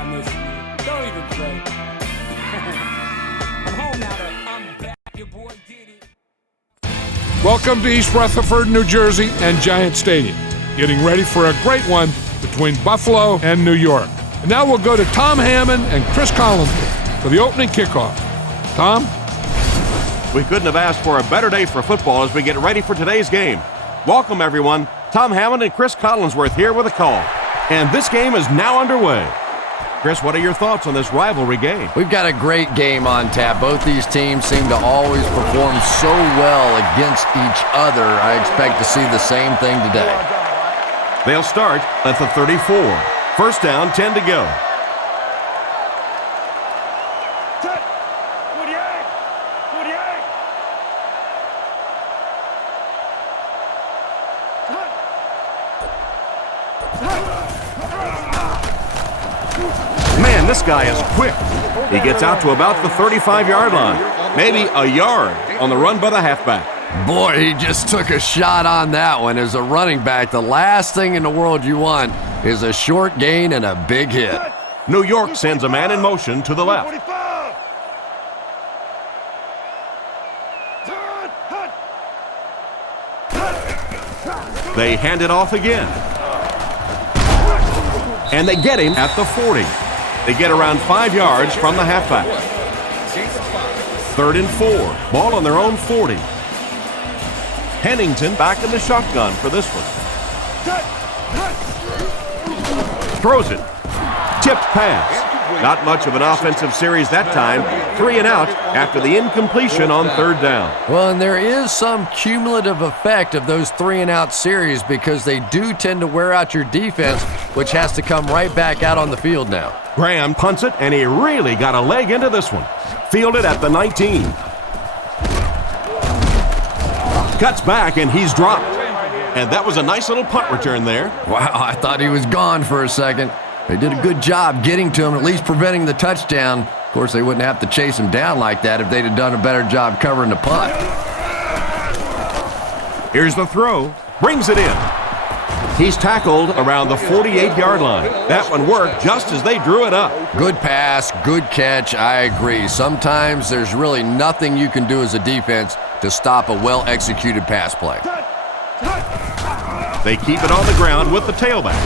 I miss you, man. Don't even pray. I'm home now, though. I'm back. Your boy did it. Welcome to East Rutherford, New Jersey, and Giant Stadium. Getting ready for a great one between Buffalo and New York. And now we'll go to Tom Hammond and Chris Collinsworth for the opening kickoff. Tom? We couldn't have asked for a better day for football as we get ready for today's game. Welcome, everyone. Tom Hammond and Chris Collinsworth here with a call. And this game is now underway. Chris, what are your thoughts on this rivalry game? We've got a great game on tap. Both these teams seem to always perform so well against each other. I expect to see the same thing today. They'll start at the 34. First down, 10 to go. Man, this guy is quick. He gets out to about the 35-yard line. Maybe a yard on the run by the halfback. Boy, he just took a shot on that one. As a running back, the last thing in the world you want is a short gain and a big hit. New York sends a man in motion to the left. They hand it off again. And they get him at the 40. They get around 5 yards from the halfback. 3rd and 4. Ball on their own 40. Hennington back in the shotgun for this one. Throws it. Tipped pass. Not much of an offensive series that time. 3 and out after the incompletion on 3rd down. Well, and there is some cumulative effect of those 3 and out series because they do tend to wear out your defense, which has to come right back out on the field now. Graham punts it, and he really got a leg into this one. Fielded at the 19. Cuts back, and he's dropped. And that was a nice little punt return there. Wow, I thought he was gone for a second. They did a good job getting to him, at least preventing the touchdown. Of course, they wouldn't have to chase him down like that if they'd have done a better job covering the punt. Here's the throw. Brings it in. He's tackled around the 48-yard line. That one worked just as they drew it up. Good pass, good catch, I agree. Sometimes there's really nothing you can do as a defense to stop a well-executed pass play. They keep it on the ground with the tailback.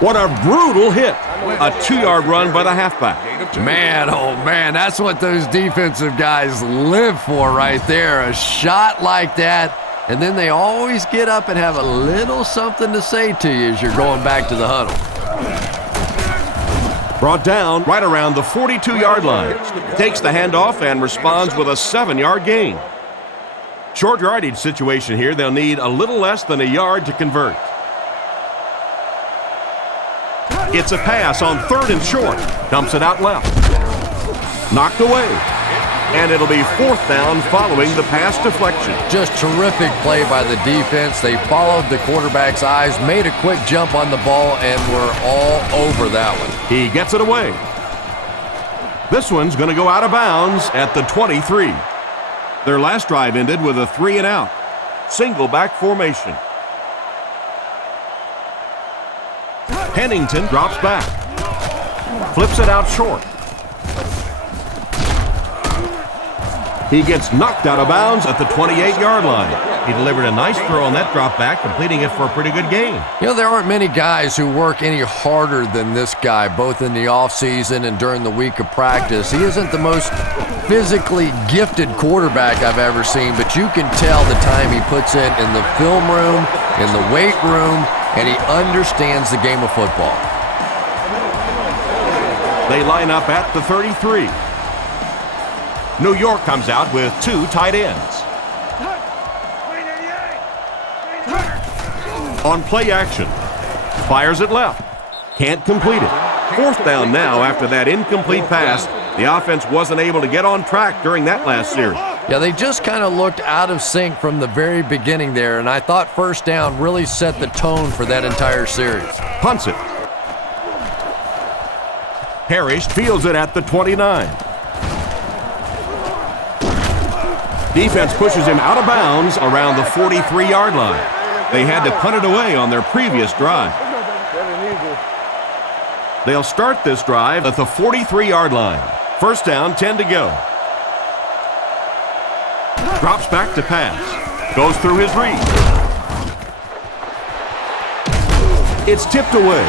What a brutal hit. A 2-yard run by the halfback. Man, oh man, that's what those defensive guys live for right there. A shot like that, and then they always get up and have a little something to say to you as you're going back to the huddle. Brought down right around the 42-yard line. Takes the handoff and responds with a 7-yard gain. Short yardage situation here. They'll need a little less than a yard to convert. It's a pass on 3rd and short. Dumps it out left. Knocked away. And it'll be 4th down following the pass deflection. Just terrific play by the defense. They followed the quarterback's eyes, made a quick jump on the ball, and were all over that one. He gets it away. This one's going to go out of bounds at the 23. Their last drive ended with a 3 and out. Single back formation. Hennington drops back. Flips it out short. He gets knocked out of bounds at the 28-yard line. He delivered a nice throw on that drop back, completing it for a pretty good gain. You know, there aren't many guys who work any harder than this guy, both in the offseason and during the week of practice. He isn't the most physically gifted quarterback I've ever seen, but you can tell the time he puts in the film room, in the weight room, and he understands the game of football. They line up at the 33. New York comes out with 2 tight ends. On play action. Fires it left. Can't complete it. 4th down now after that incomplete pass. The offense wasn't able to get on track during that last series. Yeah, they just kind of looked out of sync from the very beginning there, and I thought 1st down really set the tone for that entire series. Punts it. Parrish fields it at the 29. Defense pushes him out of bounds around the 43-yard line. They had to punt it away on their previous drive. They'll start this drive at the 43-yard line. First down, 10 to go. Drops back to pass. Goes through his read. It's tipped away.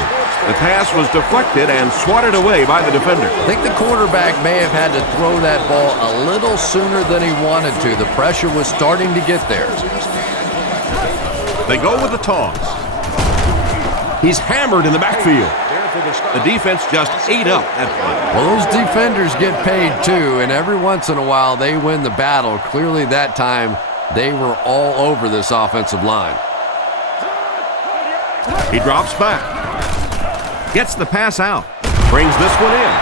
The pass was deflected and swatted away by the defender. I think the quarterback may have had to throw that ball a little sooner than he wanted to. The pressure was starting to get there. They go with the toss. He's hammered in the backfield. The defense just ate up that play. Well, those defenders get paid too, and every once in a while they win the battle. Clearly that time they were all over this offensive line. He drops back. Gets the pass out. Brings this one in.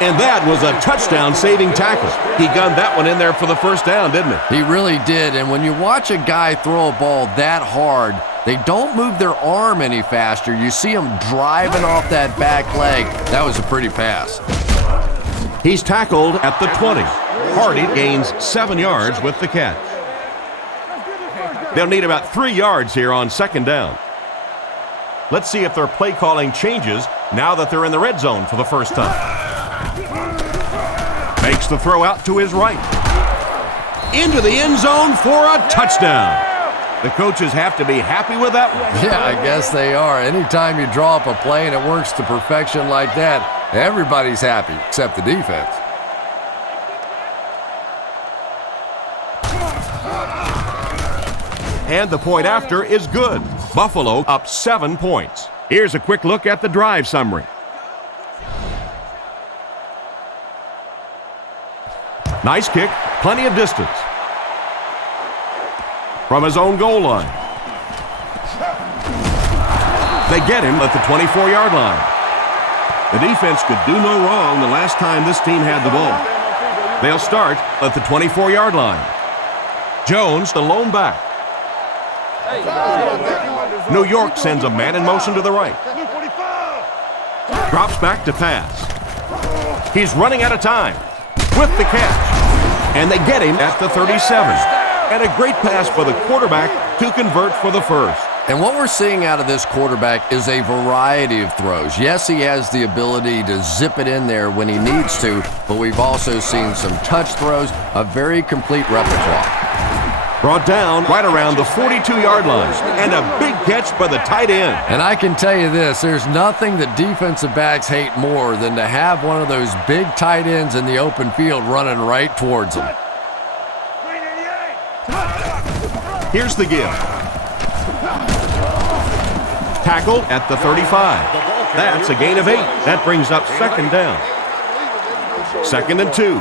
And that was a touchdown-saving tackle. He gunned that one in there for the first down, didn't he? He really did, and when you watch a guy throw a ball that hard, they don't move their arm any faster. You see him driving off that back leg. That was a pretty pass. He's tackled at the 20. Hardy gains 7 yards with the catch. They'll need about 3 yards here on second down. Let's see if their play calling changes now that they're in the red zone for the first time. Makes the throw out to his right. Into the end zone for a touchdown. The coaches have to be happy with that one. Yeah, I guess they are. Anytime you draw up a play and it works to perfection like that, everybody's happy except the defense. And the point after is good. Buffalo up 7 points. Here's a quick look at the drive summary. Nice kick, plenty of distance. From his own goal line. They get him at the 24-yard line. The defense could do no wrong the last time this team had the ball. They'll start at the 24-yard line. Jones, the lone back. New York sends a man in motion to the right. Drops back to pass. He's running out of time with the catch. And they get him at the 37. And a great pass for the quarterback to convert for the first. And what we're seeing out of this quarterback is a variety of throws. Yes, he has the ability to zip it in there when he needs to, but we've also seen some touch throws, a very complete repertoire. Brought down right around the 42-yard line. And a big catch by the tight end. And I can tell you this, there's nothing that defensive backs hate more than to have one of those big tight ends in the open field running right towards them. Here's the give. Tackled at the 35. That's a gain of 8. That brings up second down. 2nd and 2.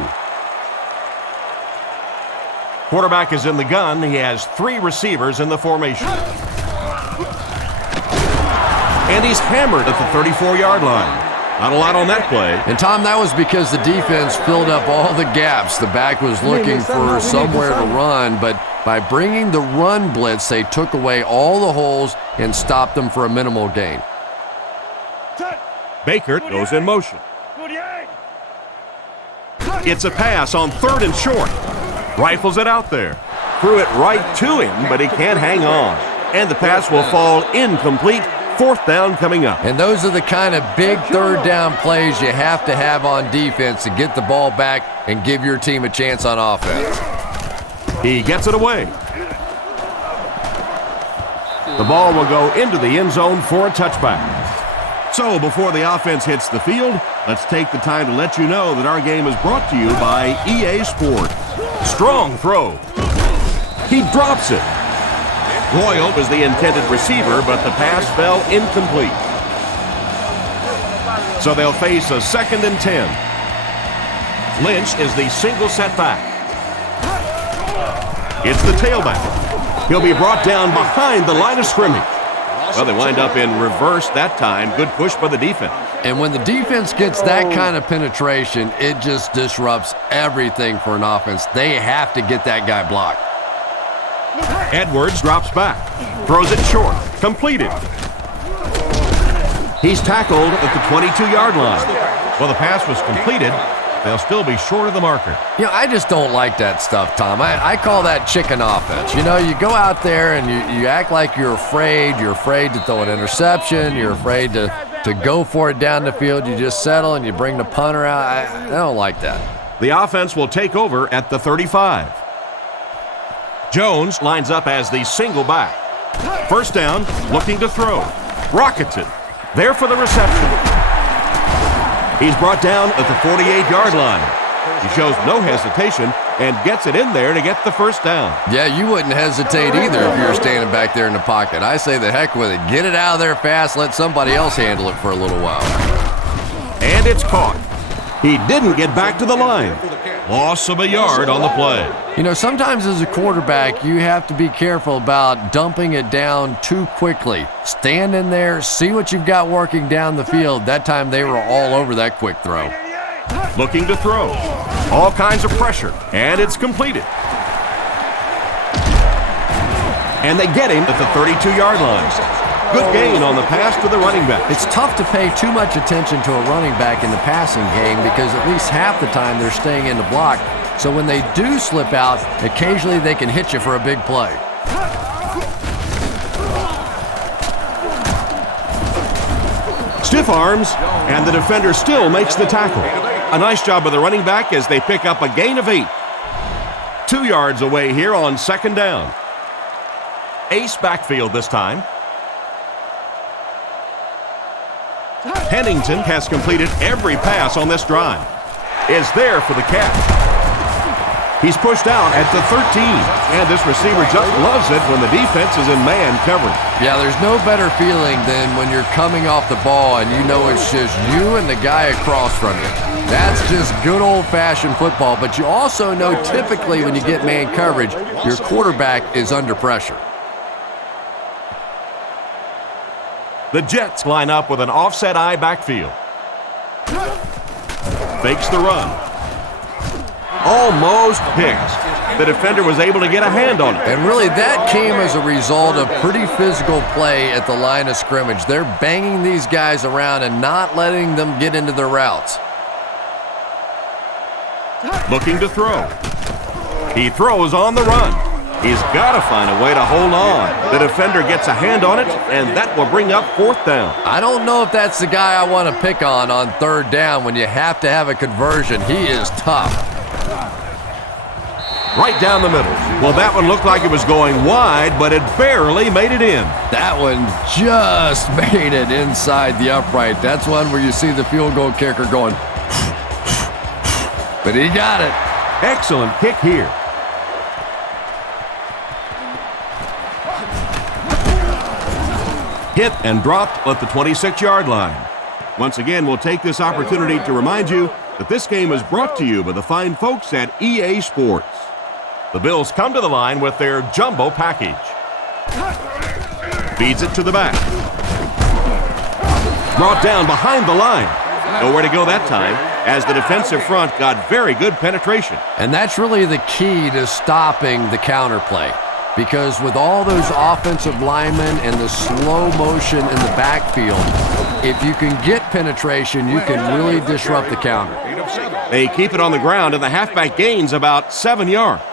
Quarterback is in the gun. He has 3 receivers in the formation. And he's hammered at the 34-yard line. Not a lot on that play. And, Tom, that was because the defense filled up all the gaps. The back was looking for somewhere to run, but by bringing the run blitz, they took away all the holes and stopped them for a minimal gain. Baker goes in motion. It's a pass on 3rd and short. Rifles it out there. Threw it right to him, but he can't hang on. And the pass will fall incomplete. 4th down coming up. And those are the kind of big 3rd down plays you have to have on defense to get the ball back and give your team a chance on offense. He gets it away. The ball will go into the end zone for a touchback. So before the offense hits the field, let's take the time to let you know that our game is brought to you by EA Sports. Strong throw. He drops it. Royal was the intended receiver, but the pass fell incomplete. So they'll face a 2nd and 10. Lynch is the single setback. It's the tailback. He'll be brought down behind the line of scrimmage. Well, they wind up in reverse that time. Good push by the defense. And when the defense gets that kind of penetration, it just disrupts everything for an offense. They have to get that guy blocked. Edwards drops back. Throws it short. Completed. He's tackled at the 22-yard line. Well, the pass was completed. They'll still be short of the marker. You know, I just don't like that stuff, Tom. I call that chicken offense. You know, you go out there and you act like you're afraid. You're afraid to throw an interception. You're afraid to To go for it down the field, you just settle and you bring the punter out. I don't like that. The offense will take over at the 35. Jones lines up as the single back. First down, looking to throw. Rockets it. There for the reception. He's brought down at the 48-yard line. He shows no hesitation and gets it in there to get the first down. Yeah, you wouldn't hesitate either if you were standing back there in the pocket. I say the heck with it. Get it out of there fast. Let somebody else handle it for a little while. And it's caught. He didn't get back to the line. Loss of a yard on the play. You know, sometimes as a quarterback, you have to be careful about dumping it down too quickly. Stand in there, see what you've got working down the field. That time they were all over that quick throw. Looking to throw. All kinds of pressure, and it's completed. And they get him at the 32-yard line. Good gain on the pass to the running back. It's tough to pay too much attention to a running back in the passing game because at least half the time they're staying in the block. So when they do slip out, occasionally they can hit you for a big play. Stiff arms, and the defender still makes the tackle. A nice job of the running back as they pick up a gain of 8. 2 yards away here on second down. Ace backfield this time. Pennington has completed every pass on this drive. Is there for the catch. He's pushed out at the 13, and this receiver just loves it when the defense is in man coverage. Yeah, there's no better feeling than when you're coming off the ball and you know it's just you and the guy across from you. That's just good old-fashioned football, but you also know typically when you get man coverage, your quarterback is under pressure. The Jets line up with an offset eye backfield. Fakes the run. Almost picked. The defender was able to get a hand on it. And really, that came as a result of pretty physical play at the line of scrimmage. They're banging these guys around and not letting them get into their routes. Looking to throw. He throws on the run. He's got to find a way to hold on. The defender gets a hand on it, and that will bring up fourth down. I don't know if that's the guy I want to pick on third down when you have to have a conversion. He is tough. Right down the middle. Well, that one looked like it was going wide, but it barely made it in. That one just made it inside the upright. That's one where you see the field goal kicker going, but he got it. Excellent kick here. Hit and dropped at the 26-yard line. Once again, we'll take this opportunity to remind you that this game is brought to you by the fine folks at EA Sports. The Bills come to the line with their jumbo package. Feeds it to the back. Brought down behind the line. Nowhere to go that time, as the defensive front got very good penetration. And that's really the key to stopping the counter play. Because with all those offensive linemen and the slow motion in the backfield, if you can get penetration, you can really disrupt the counter. They keep it on the ground, and the halfback gains about 7 yards.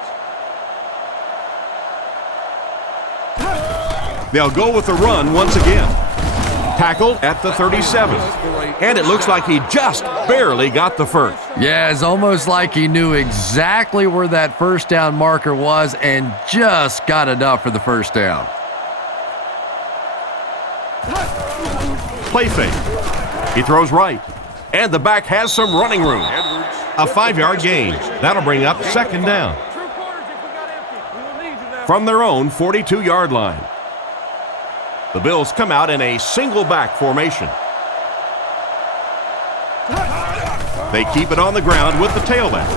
They'll go with the run once again. Tackled at the 37. And it looks like he just barely got the first. Yeah, it's almost like he knew exactly where that first down marker was and just got enough for the first down. Play fake. He throws right. And the back has some running room. A 5-yard gain. That'll bring up second down. From their own 42-yard line. The Bills come out in a single back formation. They keep it on the ground with the tailback.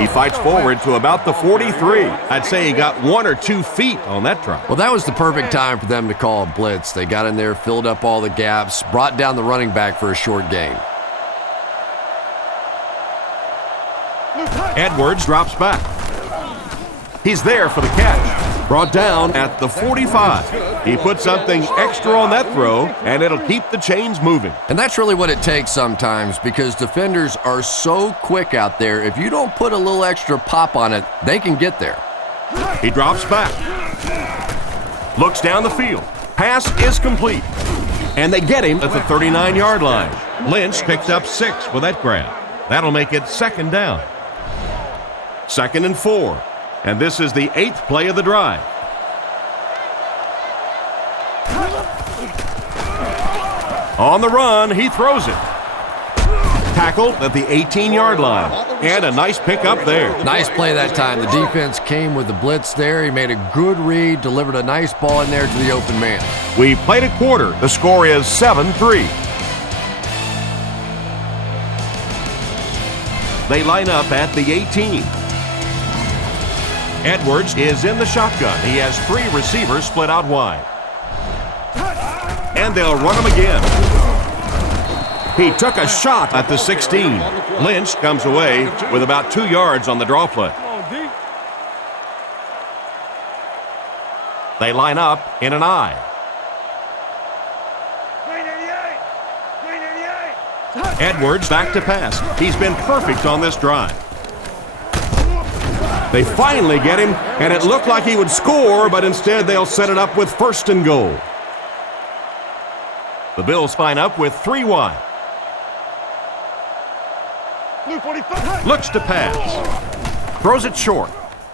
He fights forward to about the 43. I'd say he got 1 or 2 feet on that drop. Well, that was the perfect time for them to call a blitz. They got in there, filled up all the gaps, brought down the running back for a short gain. Edwards drops back. He's there for the catch. Brought down at the 45. He put something extra on that throw, and it'll keep the chains moving. And that's really what it takes sometimes because defenders are so quick out there. If you don't put a little extra pop on it, they can get there. He drops back. Looks down the field. Pass is complete. And they get him at the 39-yard line. Lynch picked up 6 with that grab. That'll make it 2nd down. 2nd and 4. And this is the 8th play of the drive. On the run, he throws it. Tackled at the 18-yard line. And a nice pickup there. Nice play that time. The defense came with the blitz there. He made a good read, delivered a nice ball in there to the open man. We played a quarter. The score is 7-3. They line up at the 18. Edwards is in the shotgun. He has 3 receivers split out wide. And they'll run him again. He took a shot at the 16. Lynch comes away with about 2 yards on the draw play. They line up in an I. Edwards back to pass. He's been perfect on this drive. They finally get him, and it looked like he would score, but instead they'll set it up with 1st and goal. The Bills line up with 3 wide. Looks to pass. Throws it short.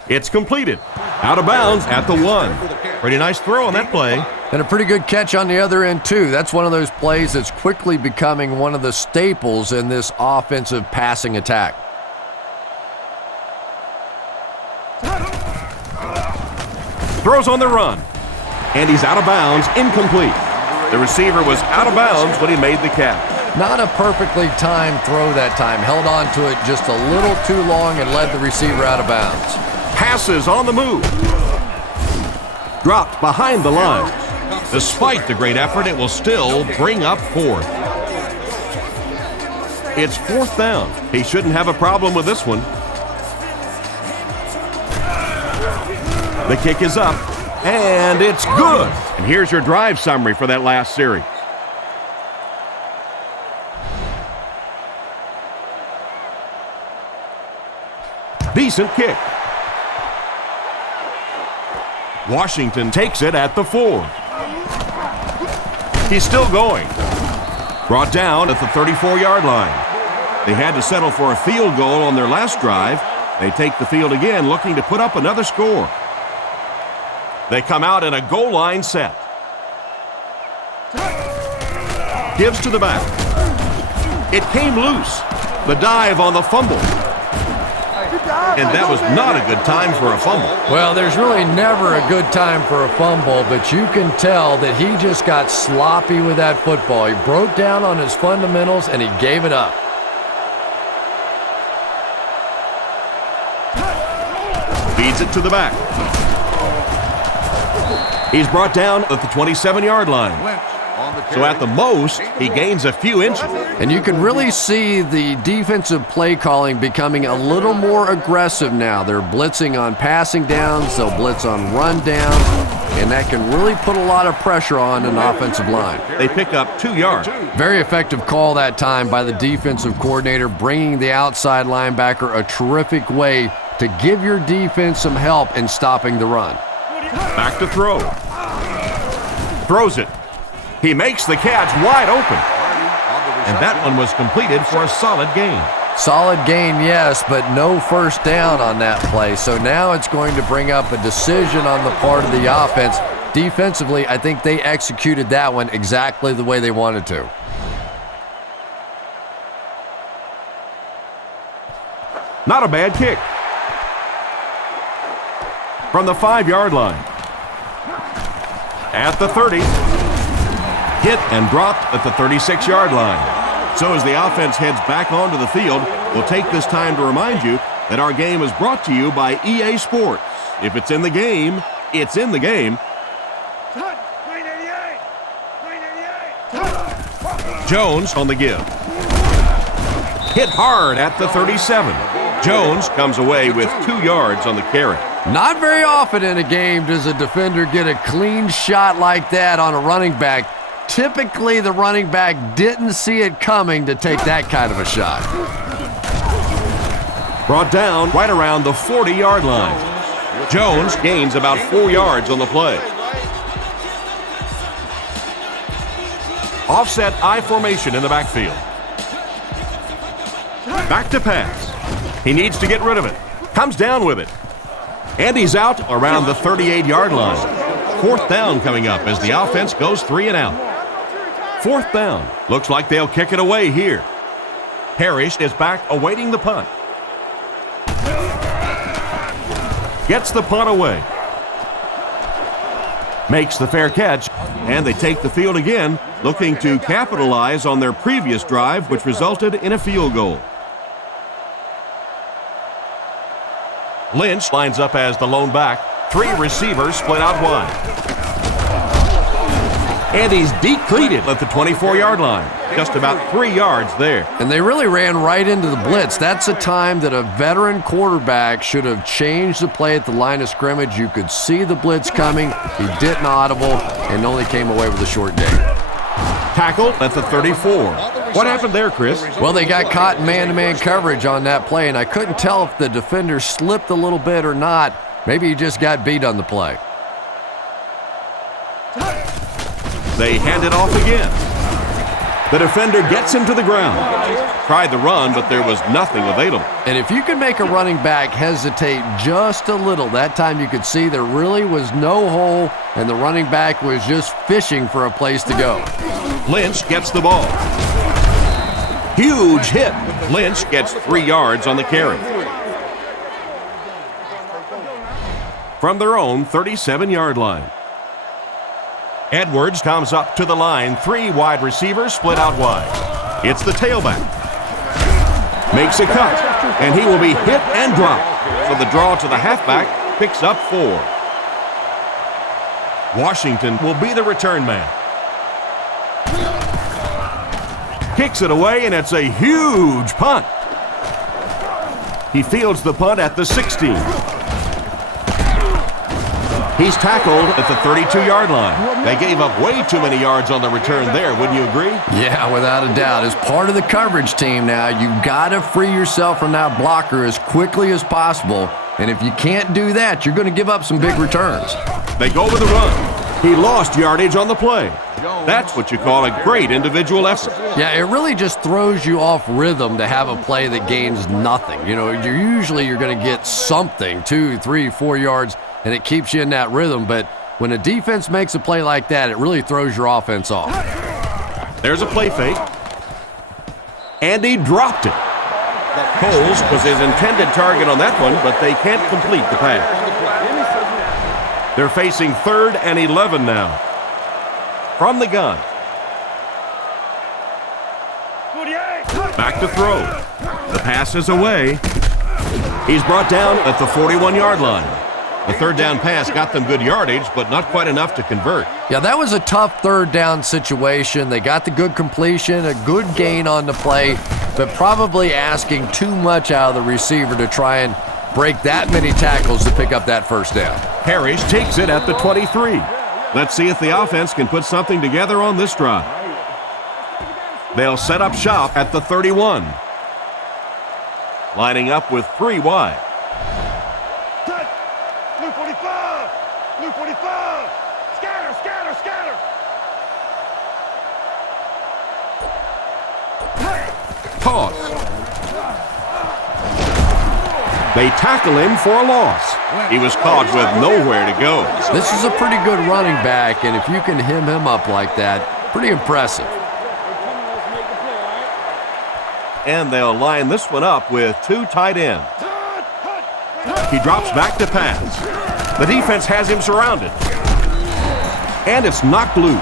It's completed. Out of bounds at the 1. Pretty nice throw on that play. And a pretty good catch on the other end, too. That's one of those plays that's quickly becoming one of the staples in this offensive passing attack. Throws on the run. And he's out of bounds, incomplete. The receiver was out of bounds when he made the catch. Not a perfectly timed throw that time. Held on to it just a little too long and led the receiver out of bounds. Passes on the move. Dropped behind the line. Despite the great effort, it will still bring up 4th. It's 4th down. He shouldn't have a problem with this one. The kick is up, and it's good. And here's your drive summary for that last series. Decent kick. Washington takes it at the 4. He's still going. Brought down at the 34-yard line. They had to settle for a field goal on their last drive. They take the field again, looking to put up another score. They come out in a goal line set. Gives to the back. It came loose. The dive on the fumble. And that was not a good time for a fumble. Well, there's really never a good time for a fumble, but you can tell that he just got sloppy with that football. He broke down on his fundamentals, and he gave it up. Feeds it to the back. He's brought down at the 27-yard line. So at the most, he gains a few inches. And you can really see the defensive play calling becoming a little more aggressive now. They're blitzing on passing downs, they'll blitz on run downs, and that can really put a lot of pressure on an offensive line. They pick up 2 yards. Very effective call that time by the defensive coordinator, bringing the outside linebacker a terrific way to give your defense some help in stopping the run. Back to throw. Throws it. He makes the catch wide open. And that one was completed for a solid gain. Solid gain, yes, but no first down on that play. So now it's going to bring up a decision on the part of the offense. Defensively, I think they executed that one exactly the way they wanted to. Not a bad kick. From the 5-yard line. At the 30. Hit and dropped at the 36-yard line. So as the offense heads back onto the field, we'll take this time to remind you that our game is brought to you by EA Sports. If it's in the game, it's in the game. Jones on the give. Hit hard at the 37. Jones comes away with 2 yards on the carry. Not very often in a game does a defender get a clean shot like that on a running back. Typically, the running back didn't see it coming to take that kind of a shot. Brought down right around the 40-yard line. Jones gains about 4 yards on the play. Offset I formation in the backfield. Back to pass. He needs to get rid of it. Comes down with it. And he's out around the 38-yard line. Fourth down coming up as the offense goes 3 and out. Fourth down. Looks like they'll kick it away here. Parrish is back awaiting the punt. Gets the punt away. Makes the fair catch, and they take the field again, looking to capitalize on their previous drive, which resulted in a field goal. Lynch lines up as the lone back. 3 receivers split out wide. And he's depleted at the 24-yard line. Just about 3 yards there. And they really ran right into the blitz. That's a time that a veteran quarterback should have changed the play at the line of scrimmage. You could see the blitz coming. He didn't audible and only came away with a short gain. Tackled at the 34. What happened there, Chris? Well, they got caught in man-to-man coverage on that play, and I couldn't tell if the defender slipped a little bit or not. Maybe he just got beat on the play. They hand it off again. The defender gets him to the ground. Tried the run, but there was nothing available. And if you can make a running back hesitate just a little, that time you could see there really was no hole, and the running back was just fishing for a place to go. Lynch gets the ball. Huge hit. Lynch gets 3 yards on the carry. From their own 37-yard line. Edwards comes up to the line. 3 wide receivers split out wide. It's the tailback. Makes a cut, and he will be hit and dropped. So the draw to the halfback picks up 4. Washington will be the return man. Kicks it away, and it's a huge punt. He fields the punt at the 16. He's tackled at the 32-yard line. They gave up way too many yards on the return there, wouldn't you agree? Yeah, without a doubt. As part of the coverage team now, you've got to free yourself from that blocker as quickly as possible. And if you can't do that, you're going to give up some big returns. They go with the run. He lost yardage on the play. That's what you call a great individual effort. Yeah, it really just throws you off rhythm to have a play that gains nothing. You know, you're going to get something, 2, 3, 4 yards, and it keeps you in that rhythm. But when a defense makes a play like that, it really throws your offense off. There's a play fake. And he dropped it. Coles was his intended target on that one, but they can't complete the pass. They're facing 3rd and 11 now. From the gun. Back to throw. The pass is away. He's brought down at the 41-yard line. The 3rd down pass got them good yardage, but not quite enough to convert. Yeah, that was a tough 3rd down situation. They got the good completion, a good gain on the play, but probably asking too much out of the receiver to try and break that many tackles to pick up that 1st down. Parrish takes it at the 23. Let's see if the offense can put something together on this drive. They'll set up shop at the 31. Lining up with 3 wide. Blue 45! Blue 45! Scatter, scatter, scatter! Toss. They tackle him for a loss. He was caught with nowhere to go. This is a pretty good running back, and if you can hem him up like that, pretty impressive. And they'll line this one up with 2 tight ends. He drops back to pass. The defense has him surrounded. And it's knocked loose.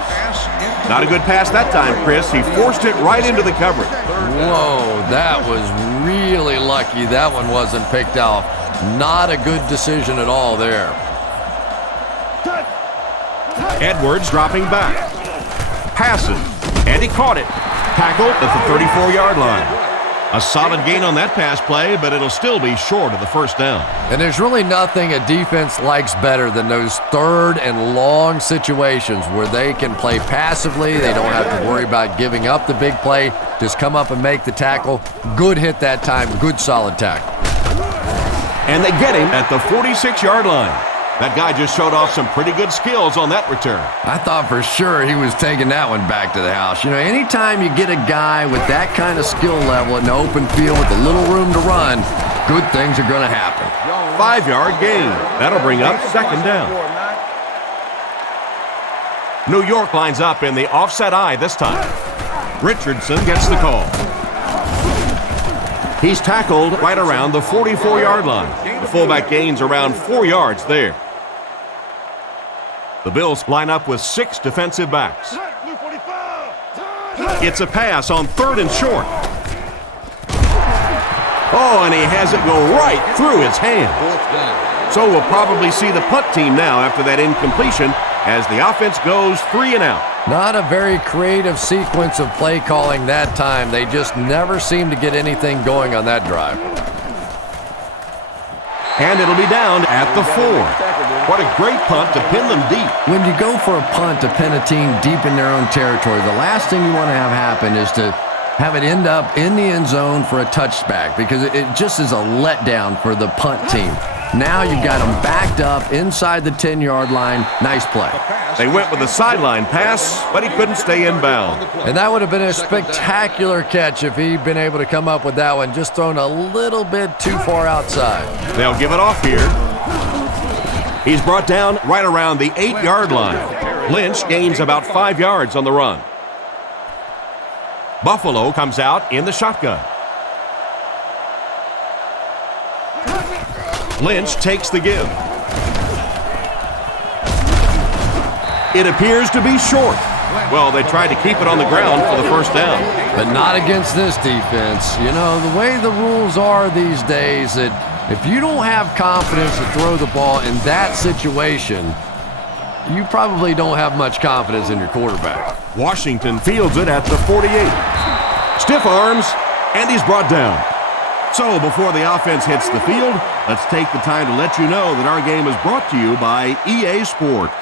Not a good pass that time, Chris. He forced it right into the coverage. Whoa, that was really lucky that one wasn't picked off. Not a good decision at all there. Edwards dropping back. Passes. And he caught it. Tackled at the 34-yard line. A solid gain on that pass play, but it'll still be short of the 1st down. And there's really nothing a defense likes better than those 3rd and long situations where they can play passively. They don't have to worry about giving up the big play. Just come up and make the tackle. Good hit that time. Good solid tackle. And they get him at the 46-yard line. That guy just showed off some pretty good skills on that return. I thought for sure he was taking that one back to the house. You know, anytime you get a guy with that kind of skill level in the open field with a little room to run, good things are going to happen. 5-yard gain. That'll bring up second down. New York lines up in the offset eye this time. Richardson gets the call. He's tackled right around the 44-yard line. The fullback gains around 4 yards there. The Bills line up with 6 defensive backs. It's a pass on 3rd and short. Oh, and he has it go right through his hands. So we'll probably see the punt team now after that incompletion as the offense goes 3 and out. Not a very creative sequence of play calling that time. They just never seem to get anything going on that drive. And it'll be down at the 4. What a great punt to pin them deep. When you go for a punt to pin a team deep in their own territory, the last thing you want to have happen is to have it end up in the end zone for a touchback, because it just is a letdown for the punt team. Now you've got them backed up inside the 10-yard line. Nice play. They went with a sideline pass, but he couldn't stay in bounds. And that would have been a spectacular catch if he'd been able to come up with that one, just thrown a little bit too far outside. They'll give it off here. He's brought down right around the 8-yard line. Lynch gains about 5 yards on the run. Buffalo comes out in the shotgun. Lynch takes the give. It appears to be short. Well, they tried to keep it on the ground for the first down. But not against this defense. You know, the way the rules are these days, that if you don't have confidence to throw the ball in that situation, you probably don't have much confidence in your quarterback. Washington fields it at the 48. Stiff arms, and he's brought down. So before the offense hits the field, let's take the time to let you know that our game is brought to you by EA Sports.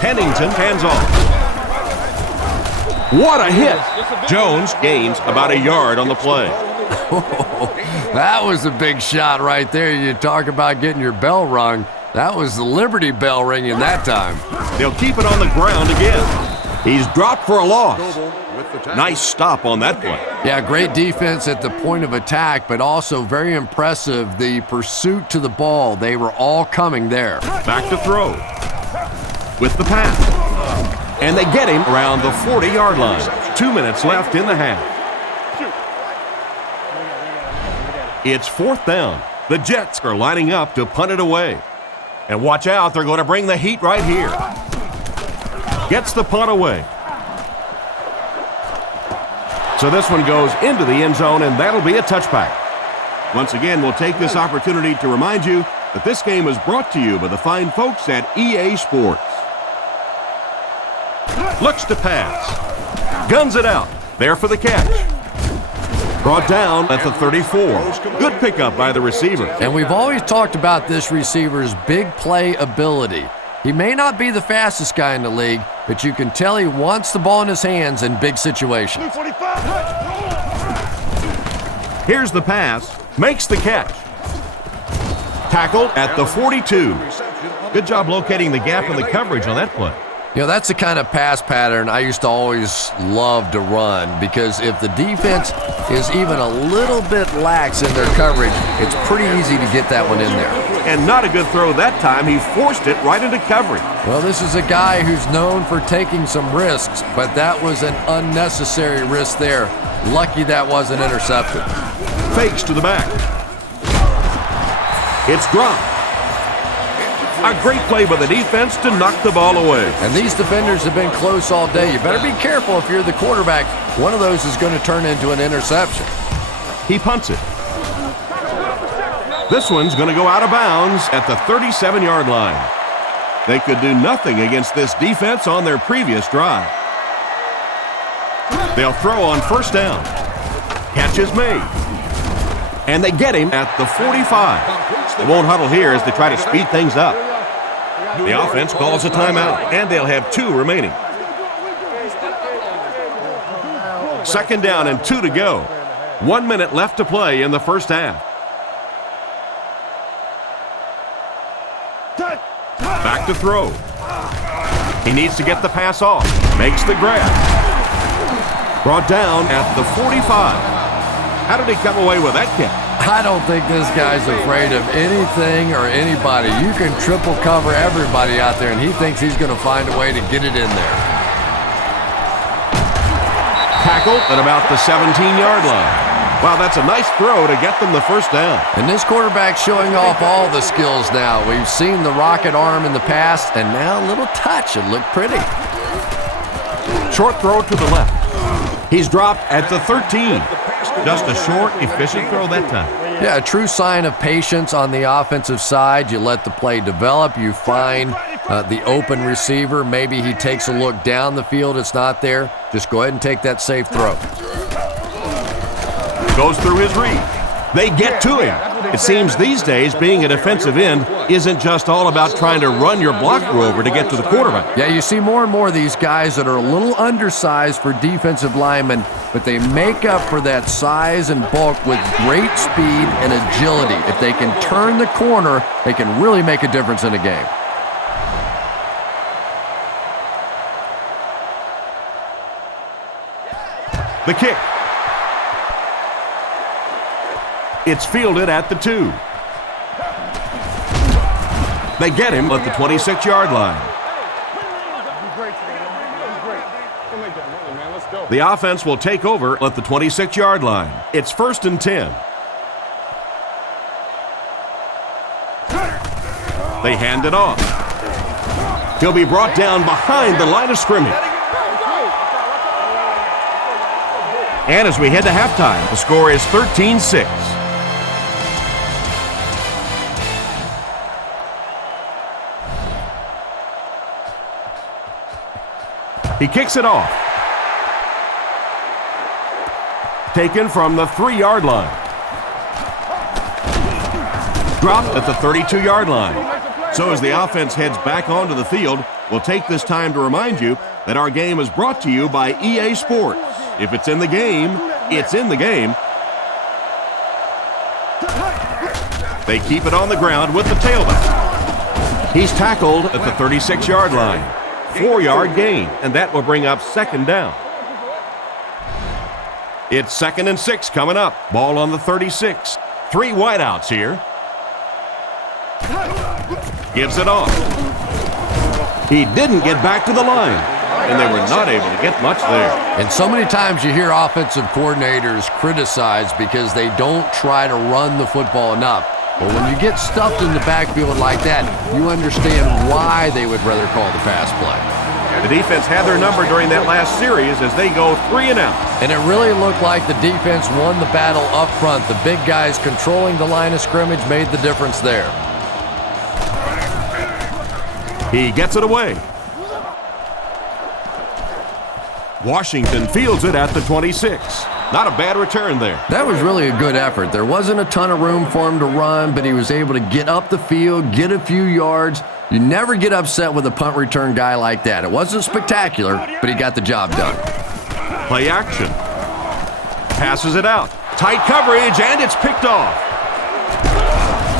Pennington hands off. What a hit! Jones gains about a yard on the play. That was a big shot right there. You talk about getting your bell rung. That was the Liberty Bell ringing that time. They'll keep it on the ground again. He's dropped for a loss. Nice stop on that play. Yeah, great defense at the point of attack, but also very impressive, the pursuit to the ball. They were all coming there. Back to throw. With the pass. And they get him around the 40-yard line. 2 minutes left in the half. It's 4th down. The Jets are lining up to punt it away. And watch out, they're going to bring the heat right here. Gets the punt away. So this one goes into the end zone, and that'll be a touchback. Once again, we'll take this opportunity to remind you that this game is brought to you by the fine folks at EA Sports. Looks to pass. Guns it out. There for the catch. Brought down at the 34. Good pickup by the receiver. And we've always talked about this receiver's big play ability. He may not be the fastest guy in the league, but you can tell he wants the ball in his hands in big situations. Here's the pass. Makes the catch. Tackled at the 42. Good job locating the gap in the coverage on that play. You know, that's the kind of pass pattern I used to always love to run, because if the defense is even a little bit lax in their coverage, it's pretty easy to get that one in there. And not a good throw that time. He forced it right into coverage. Well, this is a guy who's known for taking some risks, but that was an unnecessary risk there. Lucky that wasn't intercepted. Fakes to the back. It's dropped. A great play by the defense to knock the ball away. And these defenders have been close all day. You better be careful if you're the quarterback. One of those is going to turn into an interception. He punts it. This one's going to go out of bounds at the 37-yard line. They could do nothing against this defense on their previous drive. They'll throw on first down. Catch is made. And they get him at the 45. They won't huddle here as they try to speed things up. The offense calls a timeout, and they'll have 2 remaining. 2nd down and 2 to go. 1 minute left to play in the first half. Back to throw. He needs to get the pass off. Makes the grab. Brought down at the 45. How did he come away with that kick? I don't think this guy's afraid of anything or anybody. You can triple cover everybody out there, and he thinks he's going to find a way to get it in there. Tackle at about the 17-yard line. Wow, that's a nice throw to get them the first down. And this quarterback's showing off all the skills now. We've seen the rocket arm in the past, and now a little touch. It looked pretty. Short throw to the left. He's dropped at the 13. Just a short, efficient throw that time. Yeah, a true sign of patience on the offensive side. You let the play develop. You find the open receiver. Maybe he takes a look down the field. It's not there. Just go ahead and take that safe throw. Goes through his read. They get to him. It seems these days being a defensive end isn't just all about trying to run your blocker over to get to the quarterback. Yeah, you see more and more of these guys that are a little undersized for defensive linemen, but they make up for that size and bulk with great speed and agility. If they can turn the corner, they can really make a difference in a game. The kick. It's fielded at the 2. They get him at the 26-yard line. The offense will take over at the 26-yard line. It's 1st and 10. They hand it off. He'll be brought down behind the line of scrimmage. And as we head to halftime, the score is 13-6. He kicks it off. Taken from the 3-yard line. Dropped at the 32-yard line. So as the offense heads back onto the field, we'll take this time to remind you that our game is brought to you by EA Sports. If it's in the game, it's in the game. They keep it on the ground with the tailback. He's tackled at the 36-yard line. 4-yard gain, and that will bring up 2nd down. It's 2nd and 6 coming up. Ball on the 36. 3 wideouts here. Gives it off. He didn't get back to the line, and they were not able to get much there. And so many times you hear offensive coordinators criticized because they don't try to run the football enough. But when you get stuffed in the backfield like that, you understand why they would rather call the pass play. And the defense had their number during that last series as they go 3 and out. And it really looked like the defense won the battle up front. The big guys controlling the line of scrimmage made the difference there. He gets it away. Washington fields it at the 26. Not a bad return there. That was really a good effort. There wasn't a ton of room for him to run, but he was able to get up the field, get a few yards. You never get upset with a punt return guy like that. It wasn't spectacular, but he got the job done. Play action. Passes it out. Tight coverage, and it's picked off.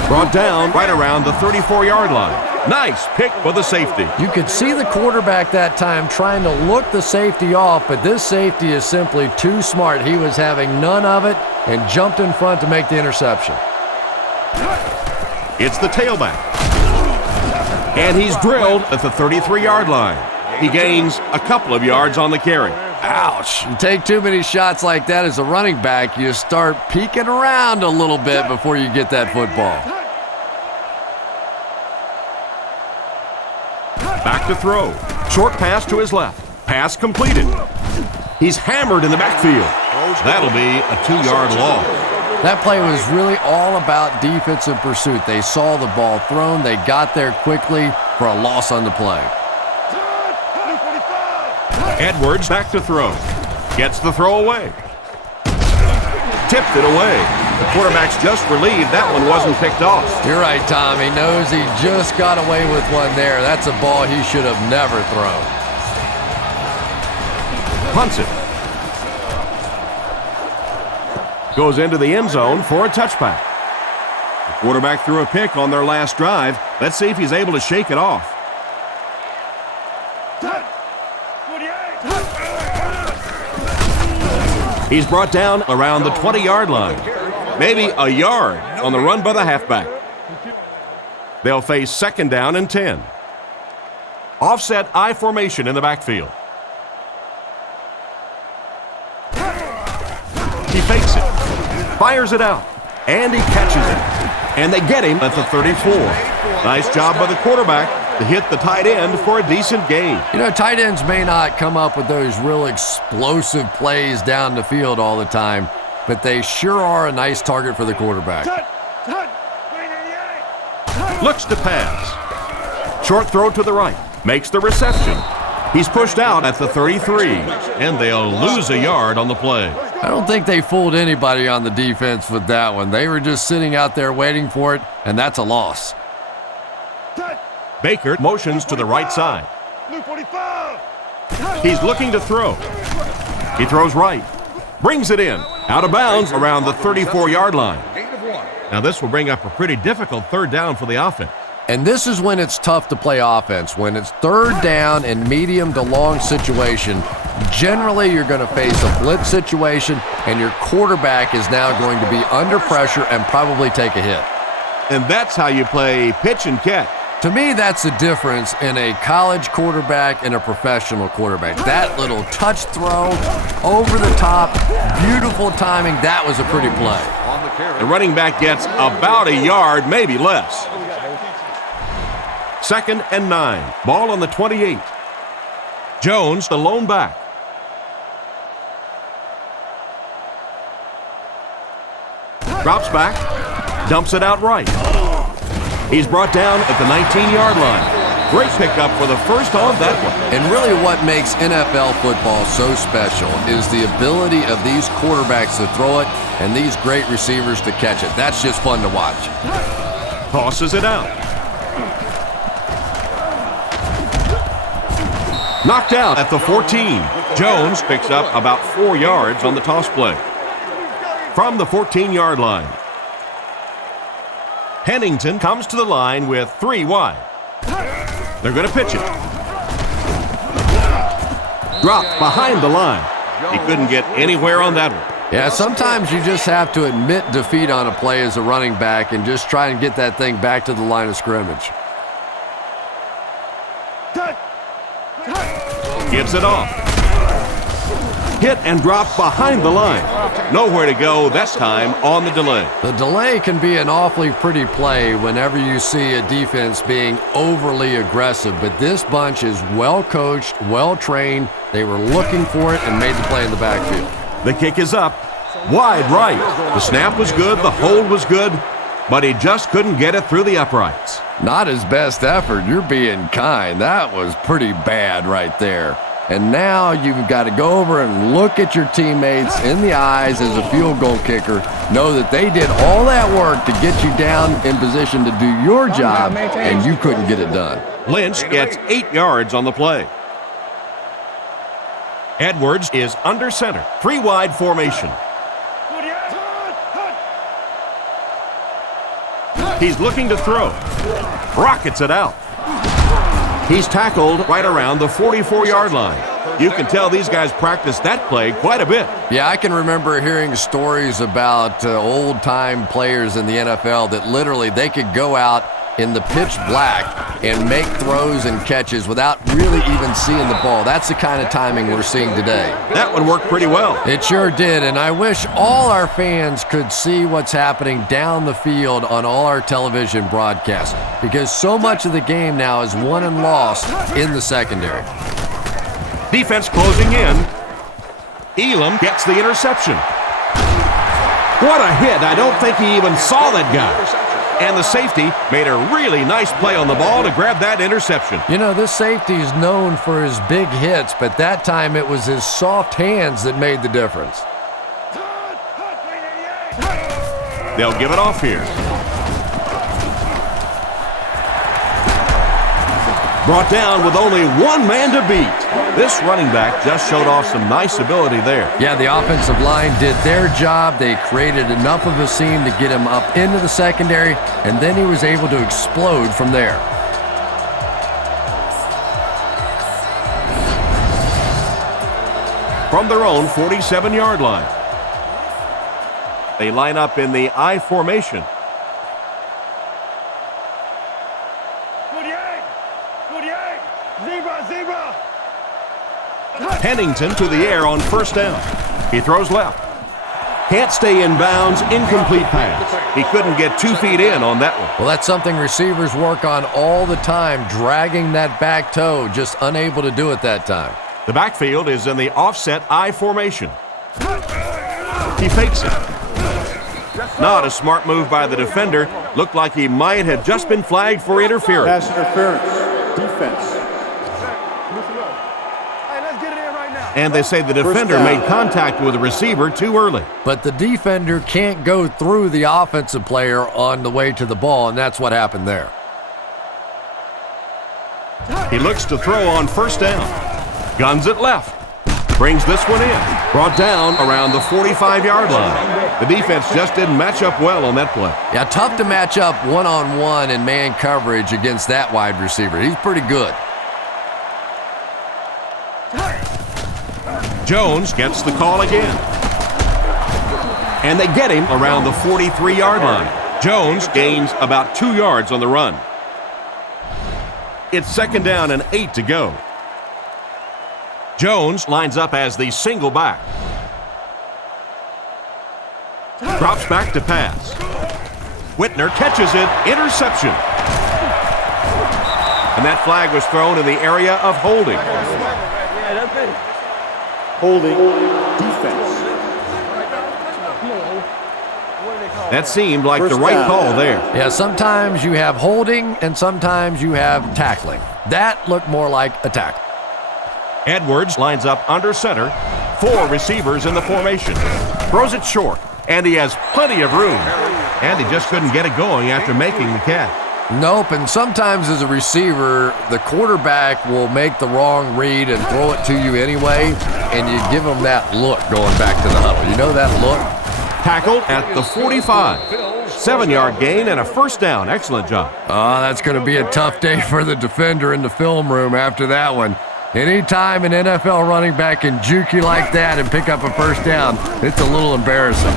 Brought down right around the 34-yard line. Nice pick for the safety. You could see the quarterback that time trying to look the safety off, but this safety is simply too smart. He was having none of it and jumped in front to make the interception. It's the tailback. And he's drilled at the 33-yard line. He gains a couple of yards on the carry. Ouch. You take too many shots like that as a running back, you start peeking around a little bit before you get that football. Back to throw. Short pass to his left. Pass completed. He's hammered in the backfield. That'll be a 2-yard loss. That play was really all about defensive pursuit. They saw the ball thrown. They got there quickly for a loss on the play. Edwards back to throw. Gets the throw away. Tipped it away. The quarterback's just relieved that one wasn't picked off. You're right, Tom. He knows he just got away with one there. That's a ball he should have never thrown. Punts it. Goes into the end zone for a touchback. The quarterback threw a pick on their last drive. Let's see if he's able to shake it off. He's brought down around the 20-yard line. Maybe a yard on the run by the halfback. They'll face 2nd down and 10. Offset I formation in the backfield. He fakes it, fires it out, and he catches it. And they get him at the 34. Nice job by the quarterback to hit the tight end for a decent gain. You know, tight ends may not come up with those real explosive plays down the field all the time, but they sure are a nice target for the quarterback. Looks to pass. Short throw to the right. Makes the reception. He's pushed out at the 33, and they'll lose a yard on the play. I don't think they fooled anybody on the defense with that one. They were just sitting out there waiting for it, and that's a loss. Baker motions to the right side. He's looking to throw. He throws right. Brings it in. Out of bounds around the 34-yard line. Now this will bring up a pretty difficult 3rd down for the offense. And this is when it's tough to play offense. When it's 3rd down and medium to long situation, generally you're going to face a blitz situation, and your quarterback is now going to be under pressure and probably take a hit. And that's how you play pitch and catch. To me, that's the difference in a college quarterback and a professional quarterback. That little touch throw, over the top, beautiful timing, that was a pretty play. The running back gets about a yard, maybe less. 2nd and 9. Ball on the 28. Jones, the lone back. Drops back, dumps it out right. He's brought down at the 19-yard line. Great pickup for the first on that one. And really what makes NFL football so special is the ability of these quarterbacks to throw it and these great receivers to catch it. That's just fun to watch. Tosses it out. Knocked out at the 14. Jones picks up about 4 yards on the toss play. From the 14-yard line. Pennington comes to the line with 3 wide. They're going to pitch it. Dropped behind the line. He couldn't get anywhere on that one. Yeah, sometimes you just have to admit defeat on a play as a running back and just try and get that thing back to the line of scrimmage. Gives it off. Hit and dropped behind the line. Nowhere to go that time on the delay. The delay can be an awfully pretty play whenever you see a defense being overly aggressive, but this bunch is well coached, well trained. They were looking for it and made the play in the backfield. The kick is up. Wide right. The snap was good, the hold was good, but he just couldn't get it through the uprights. Not his best effort. You're being kind. That was pretty bad right there. And now you've got to go over and look at your teammates in the eyes as a field goal kicker. Know that they did all that work to get you down in position to do your job, and you couldn't get it done. Lynch gets 8 yards on the play. Edwards is under center. 3 wide formation. He's looking to throw. Rockets it out. He's tackled right around the 44-yard line. You can tell these guys practice that play quite a bit. Yeah, I can remember hearing stories about old-time players in the NFL that literally they could go out in the pitch black and make throws and catches without really even seeing the ball. That's the kind of timing we're seeing today. That one worked pretty well. It sure did, and I wish all our fans could see what's happening down the field on all our television broadcasts, because so much of the game now is won and lost in the secondary. Defense closing in. Elam gets the interception. What a hit. I don't think he even saw that guy. And the safety made a really nice play on the ball to grab that interception. You know, this safety is known for his big hits, but that time it was his soft hands that made the difference. They'll give it off here. Brought down with only one man to beat. This running back just showed off some nice ability there. Yeah, the offensive line did their job. They created enough of a seam to get him up into the secondary, and then he was able to explode from there. From their own 47-yard line, They line up in the I formation. 48! 48! Zebra! Zebra! Pennington to the air on first down. He throws left. Can't stay in bounds, incomplete pass. He couldn't get 2 feet in on that one. Well, that's something receivers work on all the time, dragging that back toe, just unable to do it that time. The backfield is in the offset I formation. He fakes it. Not a smart move by the defender. Looked like he might have just been flagged for interference. Pass interference. Defense. And they say the defender made contact with the receiver too early. But the defender can't go through the offensive player on the way to the ball, and that's what happened there. He looks to throw on first down. Guns it left. Brings this one in. Brought down around the 45-yard line. The defense just didn't match up well on that play. Yeah, tough to match up one-on-one in man coverage against that wide receiver. He's pretty good. Jones gets the call again. And they get him around the 43-yard line. Jones gains about 2 yards on the run. It's 2nd down and 8 to go. Jones lines up as the single back. Drops back to pass. Whitner catches it. Interception. And that flag was thrown in the area of holding. Holding. Defense. That seemed like the right call there. Yeah, sometimes you have holding and sometimes you have tackling. That looked more like a tackle. Edwards lines up under center. 4 receivers in the formation. Throws it short, and he has plenty of room. And he just couldn't get it going after making the catch. Nope, and sometimes as a receiver, the quarterback will make the wrong read and throw it to you anyway, and you give him that look going back to the huddle. You know that look? Tackled at the 45. 7-yard gain and a first down. Excellent job. Oh, that's going to be a tough day for the defender in the film room after that one. Anytime an NFL running back can juke you like that and pick up a first down, it's a little embarrassing.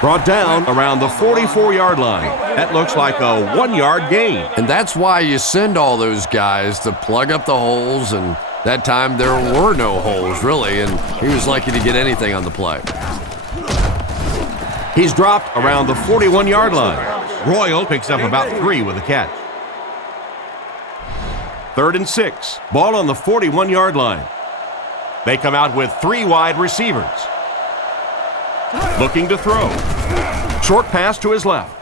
Brought down around the 44-yard line. That looks like a 1-yard gain. And that's why you send all those guys to plug up the holes, and that time there were no holes, really, and he was lucky to get anything on the play. He's dropped around the 41-yard line. Royal picks up about 3 with a catch. 3rd and 6. Ball on the 41-yard line. They come out with 3 wide receivers. Looking to throw. Short pass to his left.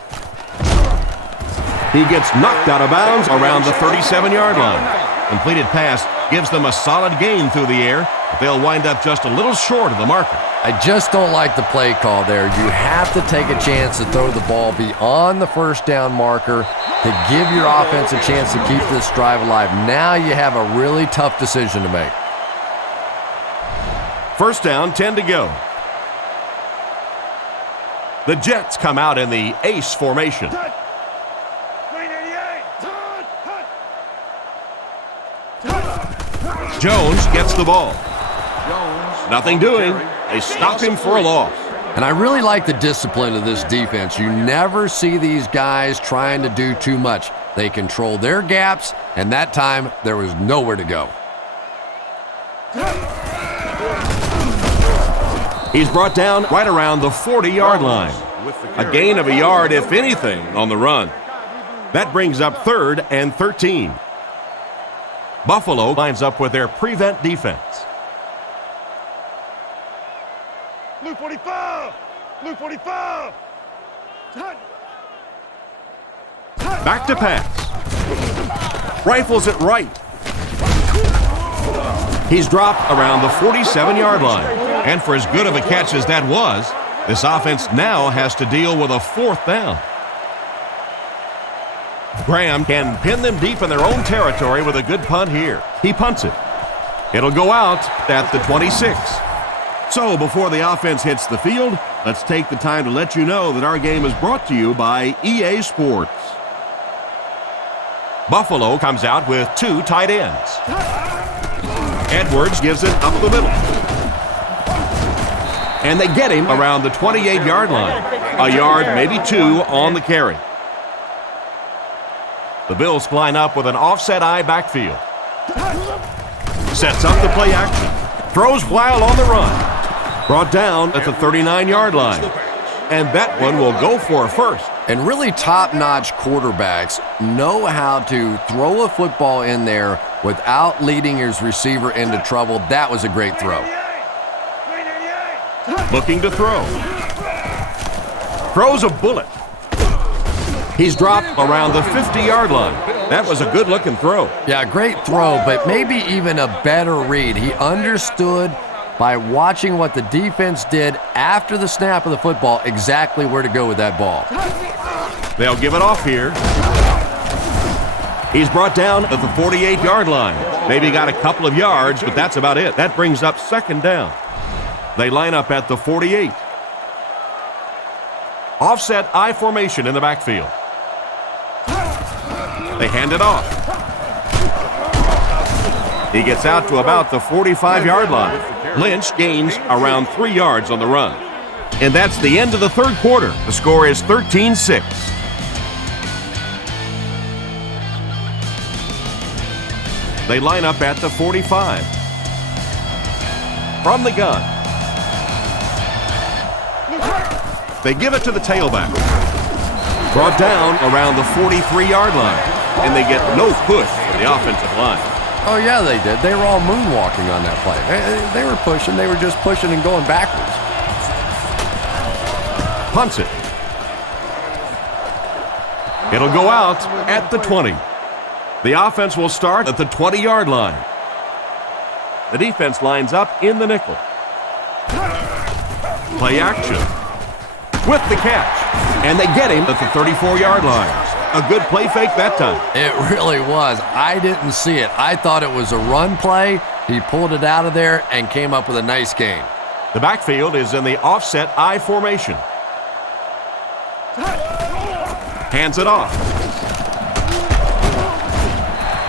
He gets knocked out of bounds around the 37-yard line. Completed pass gives them a solid gain through the air, but they'll wind up just a little short of the marker. I just don't like the play call there. You have to take a chance to throw the ball beyond the first down marker to give your offense a chance to keep this drive alive. Now you have a really tough decision to make. First down, 10 to go. The Jets come out in the ace formation. Jones gets the ball. Nothing doing. They stop him for a loss. And I really like the discipline of this defense. You never see these guys trying to do too much. They control their gaps, and that time there was nowhere to go. He's brought down right around the 40-yard line. A gain of a yard, if anything, on the run. That brings up 3rd and 13. Buffalo lines up with their prevent defense. Blue 45! Blue 45! Back to pass. Rifles it right. He's dropped around the 47-yard line. And for as good of a catch as that was, this offense now has to deal with a 4th down. Graham can pin them deep in their own territory with a good punt here. He punts it. It'll go out at the 26. So before the offense hits the field, let's take the time to let you know that our game is brought to you by EA Sports. Buffalo comes out with 2 tight ends. Edwards gives it up the middle. And they get him around the 28-yard line. A yard, maybe two, on the carry. The Bills line up with an offset I backfield. Sets up the play action. Throws while on the run. Brought down at the 39-yard line. And that one will go for a first. And really top-notch quarterbacks know how to throw a football in there without leading his receiver into trouble. That was a great throw. Looking to throw. Throws a bullet. He's dropped around the 50-yard line. That was a good-looking throw. Yeah, great throw, but maybe even a better read. He understood by watching what the defense did after the snap of the football exactly where to go with that ball. They'll give it off here. He's brought down at the 48-yard line. Maybe got a couple of yards, but that's about it. That brings up second down. They line up at the 48. Offset I formation in the backfield. They hand it off. He gets out to about the 45-yard line. Lynch gains around 3 yards on the run. And that's the end of the third quarter. The score is 13-6. They line up at the 45. From the gun. They give it to the tailback. Brought down around the 43-yard line. And they get no push from the offensive line. Oh, yeah, they did. They were all moonwalking on that play. They were pushing. They were just pushing and going backwards. Punts it. It'll go out at the 20. The offense will start at the 20-yard line. The defense lines up in the nickel. Play action. With the catch. And they get him at the 34-yard line. A good play fake that time. It really was. I didn't see it. I thought it was a run play. He pulled it out of there and came up with a nice gain. The backfield is in the offset I formation. Hands it off.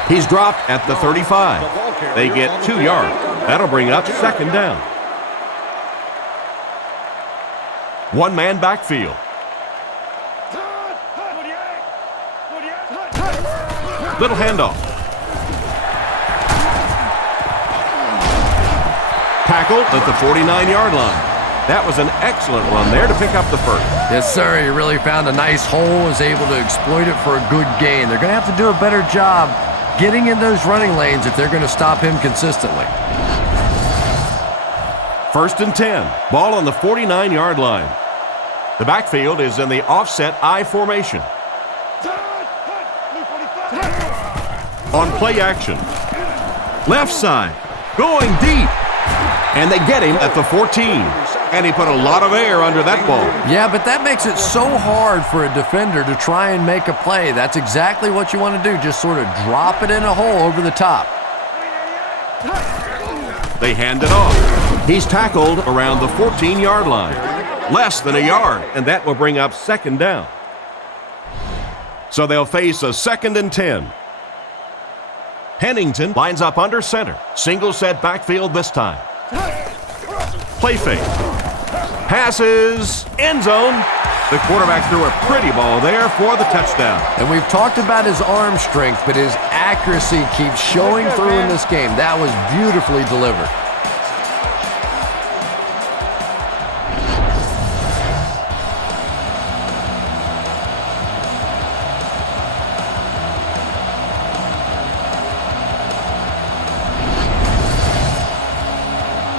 He's dropped at the 35. They get 2 yards. That'll bring up second down. One-man backfield. Little handoff. Tackled at the 49-yard line. That was an excellent run there to pick up the first. Yes, sir. He really found a nice hole, was able to exploit it for a good gain. They're going to have to do a better job getting in those running lanes if they're going to stop him consistently. 1st and 10. Ball on the 49-yard line. The backfield is in the offset I formation. On play action. Left side. Going deep. And they get him at the 14. And he put a lot of air under that ball. Yeah, but that makes it so hard for a defender to try and make a play. That's exactly what you want to do. Just sort of drop it in a hole over the top. They hand it off. He's tackled around the 14-yard line. Less than a yard, and that will bring up second down. So they'll face a 2nd and 10. Pennington lines up under center. Single set backfield this time. Play fake. Passes. End zone. The quarterback threw a pretty ball there for the touchdown. And we've talked about his arm strength, but his accuracy keeps showing through in this game. That was beautifully delivered.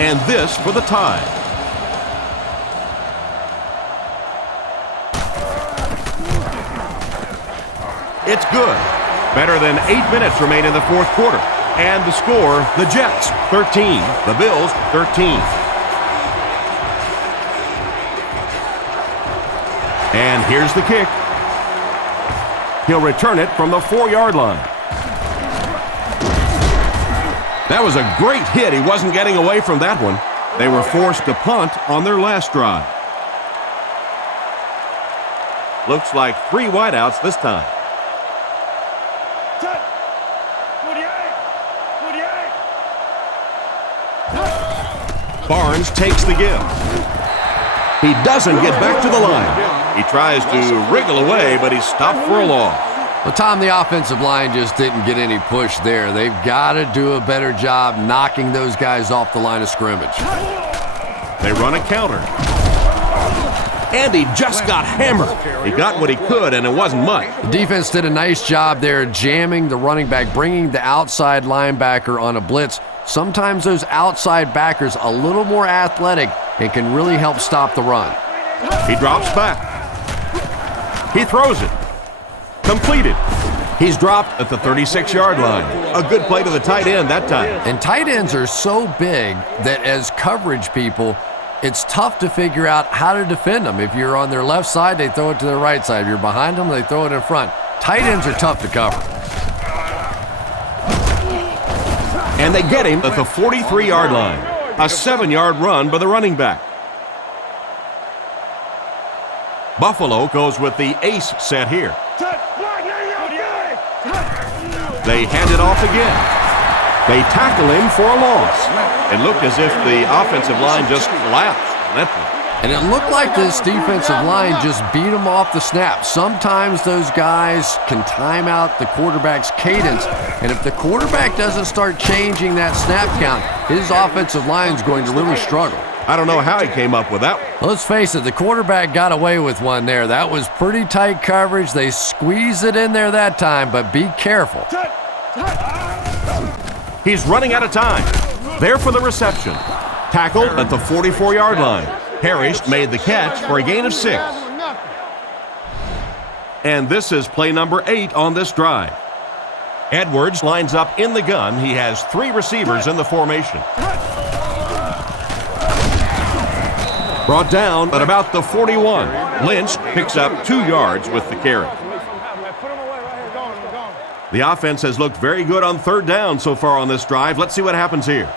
And this for the tie. It's good. Better than 8 minutes remain in the fourth quarter. And the score, the Jets 13, the Bills 13. And here's the kick. He'll return it from the 4-yard line. That was a great hit. He wasn't getting away from that one. They were forced to punt on their last drive. Looks like 3 wideouts this time. Barnes takes the give. He doesn't get back to the line. He tries to wriggle away, but he's stopped for a loss. Well, Tom, the offensive line just didn't get any push there. They've got to do a better job knocking those guys off the line of scrimmage. They run a counter. And he just got hammered. He got what he could, and it wasn't much. The defense did a nice job there jamming the running back, bringing the outside linebacker on a blitz. Sometimes those outside backers a little more athletic and can really help stop the run. He drops back. He throws it. Completed. He's dropped at the 36-yard line. A good play to the tight end that time. And tight ends are so big that as coverage people, it's tough to figure out how to defend them. If you're on their left side, they throw it to their right side. If you're behind them, they throw it in front. Tight ends are tough to cover. And they get him at the 43-yard line. A 7-yard run by the running back. Buffalo goes with the ace set here. They hand it off again. They tackle him for a loss. It looked as if the offensive line just collapsed. And it looked like this defensive line just beat him off the snap. Sometimes those guys can time out the quarterback's cadence. And if the quarterback doesn't start changing that snap count, his offensive line is going to really struggle. I don't know how he came up with that one. Let's face it, the quarterback got away with one there. That was pretty tight coverage. They squeezed it in there that time, but be careful. He's running out of time. There for the reception. Tackled at the 44-yard line. Parrish made the catch for a gain of 6. And this is play number 8 on this drive. Edwards lines up in the gun. He has 3 receivers in the formation. Brought down at about the 41. Lynch picks up 2 yards with the carry. The offense has looked very good on 3rd down so far on this drive. Let's see what happens here.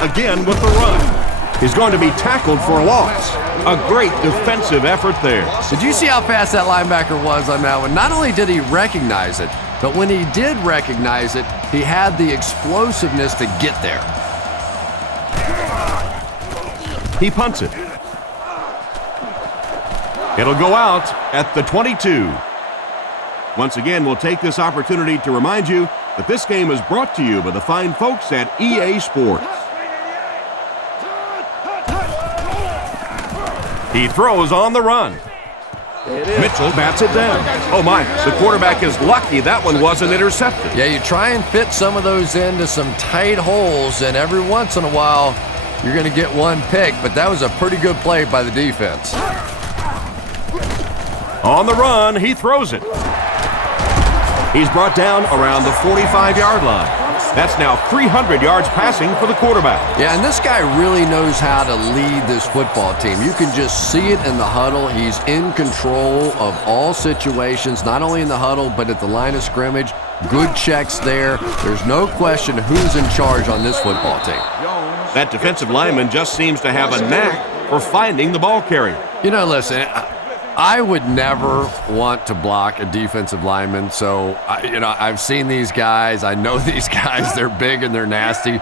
Again with the run. He's going to be tackled for a loss. A great defensive effort there. Did you see how fast that linebacker was on that one? Not only did he recognize it, but when he did recognize it, he had the explosiveness to get there. He punts it. It'll go out at the 22. Once again, we'll take this opportunity to remind you that this game is brought to you by the fine folks at EA Sports. He throws on the run. Mitchell bats it down. Oh my, the quarterback is lucky that one wasn't intercepted. Yeah, you try and fit some of those into some tight holes, and every once in a while, you're going to get one pick, but that was a pretty good play by the defense. On the run, he throws it. He's brought down around the 45-yard line. That's now 300 yards passing for the quarterback. Yeah, and this guy really knows how to lead this football team. You can just see it in the huddle. He's in control of all situations, not only in the huddle, but at the line of scrimmage. Good checks there. There's no question who's in charge on this football team. That defensive lineman just seems to have a knack for finding the ball carrier. You know, listen, I would never want to block a defensive lineman. So, I've seen these guys. I know these guys. They're big and they're nasty.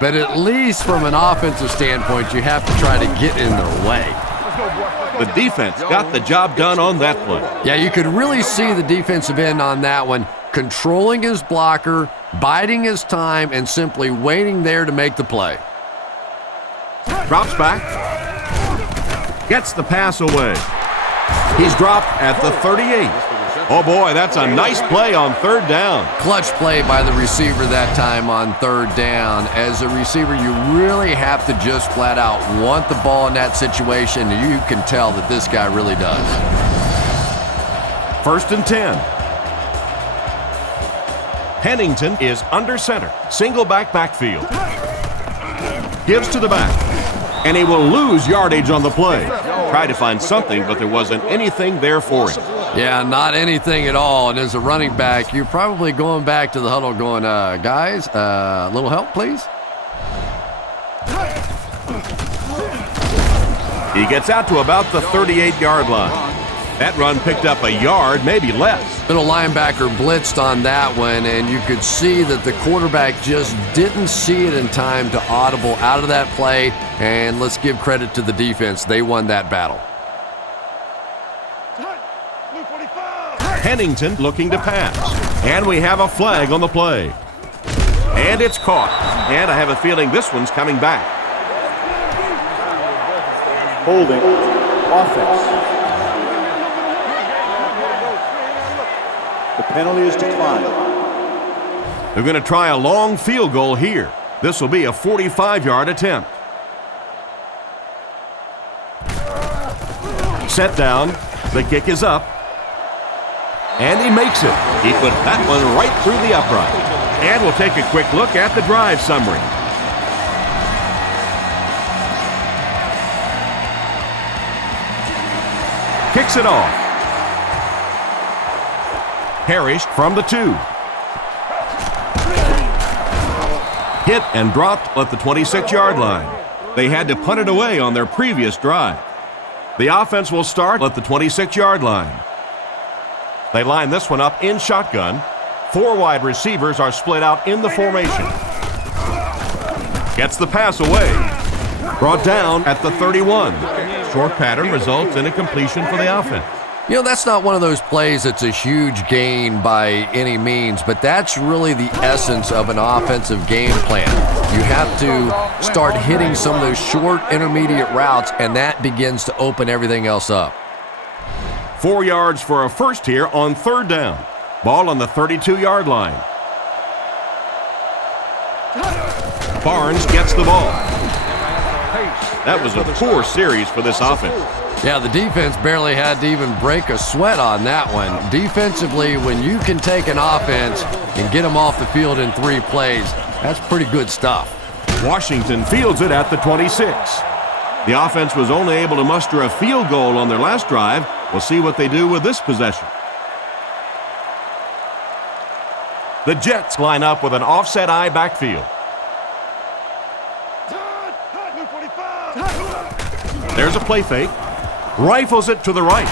But at least from an offensive standpoint, you have to try to get in their way. The defense got the job done on that play. Yeah, you could really see the defensive end on that one, controlling his blocker, biding his time, and simply waiting there to make the play. Drops back. Gets the pass away. He's dropped at the 38. Oh boy, that's a nice play on 3rd down. Clutch play by the receiver that time on 3rd down. As a receiver, you really have to just flat out want the ball in that situation. You can tell that this guy really does. 1st and 10. Pennington is under center. Single backfield. Gives to the back. And he will lose yardage on the play. Tried to find something, but there wasn't anything there for him. Yeah, not anything at all. And as a running back, you're probably going back to the huddle going, guys, a little help, please? He gets out to about the 38-yard line. That run picked up a yard, maybe less. Little linebacker blitzed on that one, and you could see that the quarterback just didn't see it in time to audible out of that play. And let's give credit to the defense. They won that battle. Pennington looking to pass. And we have a flag on the play. And it's caught. And I have a feeling this one's coming back. Holding. Offense. The penalty is declined. They're going to try a long field goal here. This will be a 45-yard attempt. Set down. The kick is up. And he makes it. He put that one right through the upright. And we'll take a quick look at the drive summary. Kicks it off. Parrish from the 2. Hit and dropped at the 26-yard line. They had to punt it away on their previous drive. The offense will start at the 26-yard line. They line this one up in shotgun. 4 wide receivers are split out in the formation. Gets the pass away. Brought down at the 31. Short pattern results in a completion for the offense. You know, that's not one of those plays that's a huge gain by any means, but that's really the essence of an offensive game plan. You have to start hitting some of those short intermediate routes, and that begins to open everything else up. 4 yards for a first here on 3rd down. Ball on the 32-yard line. Barnes gets the ball. That was a poor series for this offense. Yeah, the defense barely had to even break a sweat on that one. Defensively, when you can take an offense and get them off the field in 3 plays, that's pretty good stuff. Washington fields it at the 26. The offense was only able to muster a field goal on their last drive. We'll see what they do with this possession. The Jets line up with an offset eye backfield. There's a play fake. Rifles it to the right.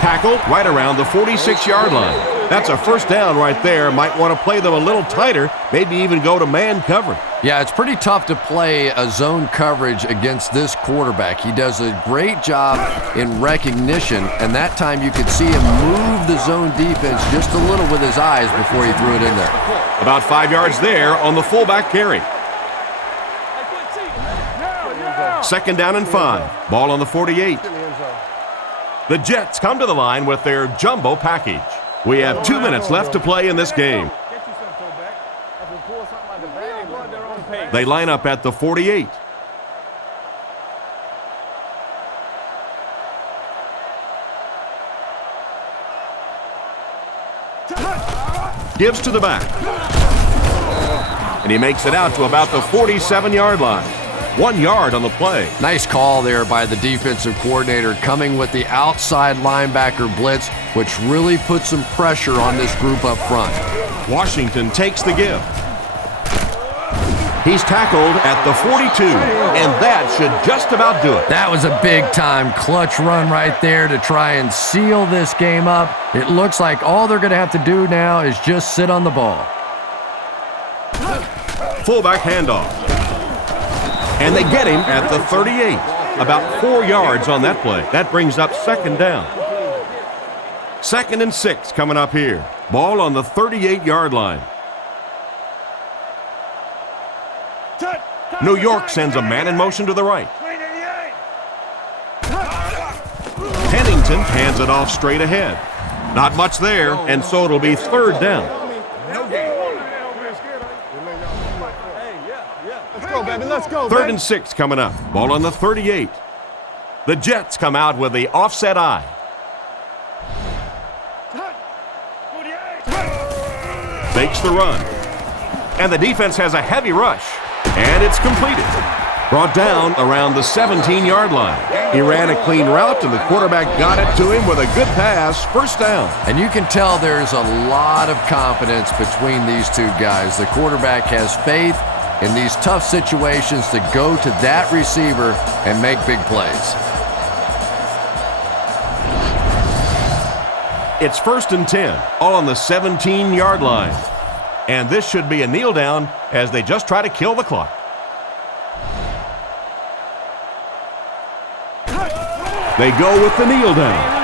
Tackle right around the 46-yard line. That's a first down right there. Might want to play them a little tighter, maybe even go to man coverage. Yeah, it's pretty tough to play a zone coverage against this quarterback. He does a great job in recognition, and that time you could see him move the zone defense just a little with his eyes before he threw it in there. About 5 yards there on the fullback carry. 2nd down and 5. Ball on the 48. The Jets come to the line with their jumbo package. We have 2 minutes left to play in this game. They line up at the 48. Gives to the back. And he makes it out to about the 47-yard line. 1 yard on the play. Nice call there by the defensive coordinator, coming with the outside linebacker blitz, which really puts some pressure on this group up front. Washington takes the give. He's tackled at the 42, and that should just about do it. That was a big-time clutch run right there to try and seal this game up. It looks like all they're going to have to do now is just sit on the ball. Fullback handoff. And they get him at the 38. About 4 yards on that play. That brings up 2nd down. 2nd and 6 coming up here. Ball on the 38-yard line. New York sends a man in motion to the right. Pennington hands it off straight ahead. Not much there, and so it'll be 3rd down. Let's go, 3rd and 6 coming up. Ball on the 38. The Jets come out with the offset eye. Fakes the run. And the defense has a heavy rush. And it's completed. Brought down around the 17-yard line. He ran a clean route, and the quarterback got it to him with a good pass. 1st down. And you can tell there's a lot of confidence between these two guys. The quarterback has faith in these tough situations to go to that receiver and make big plays. It's 1st and 10, all on the 17-yard line. And this should be a kneel down as they just try to kill the clock. They go with the kneel down.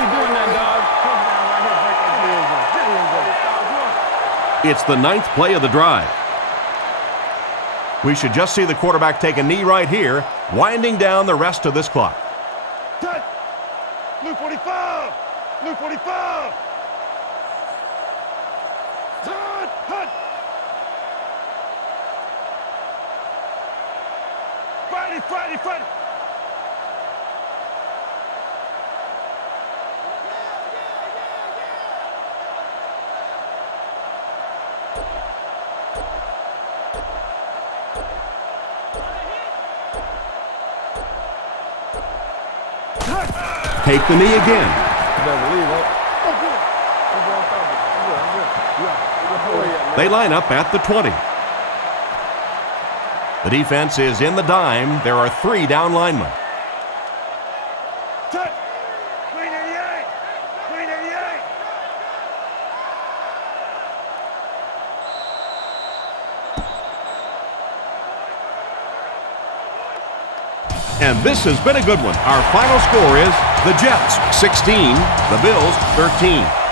It's the 9th play of the drive. We should just see the quarterback take a knee right here, winding down the rest of this clock. Blue 45! Blue 45! Hut! Friday! Take the knee again. They line up at the 20. The defense is in the dime. There are 3 down linemen. Green 88! Green 88! And this has been a good one. Our final score is the Jets 16, the Bills 13.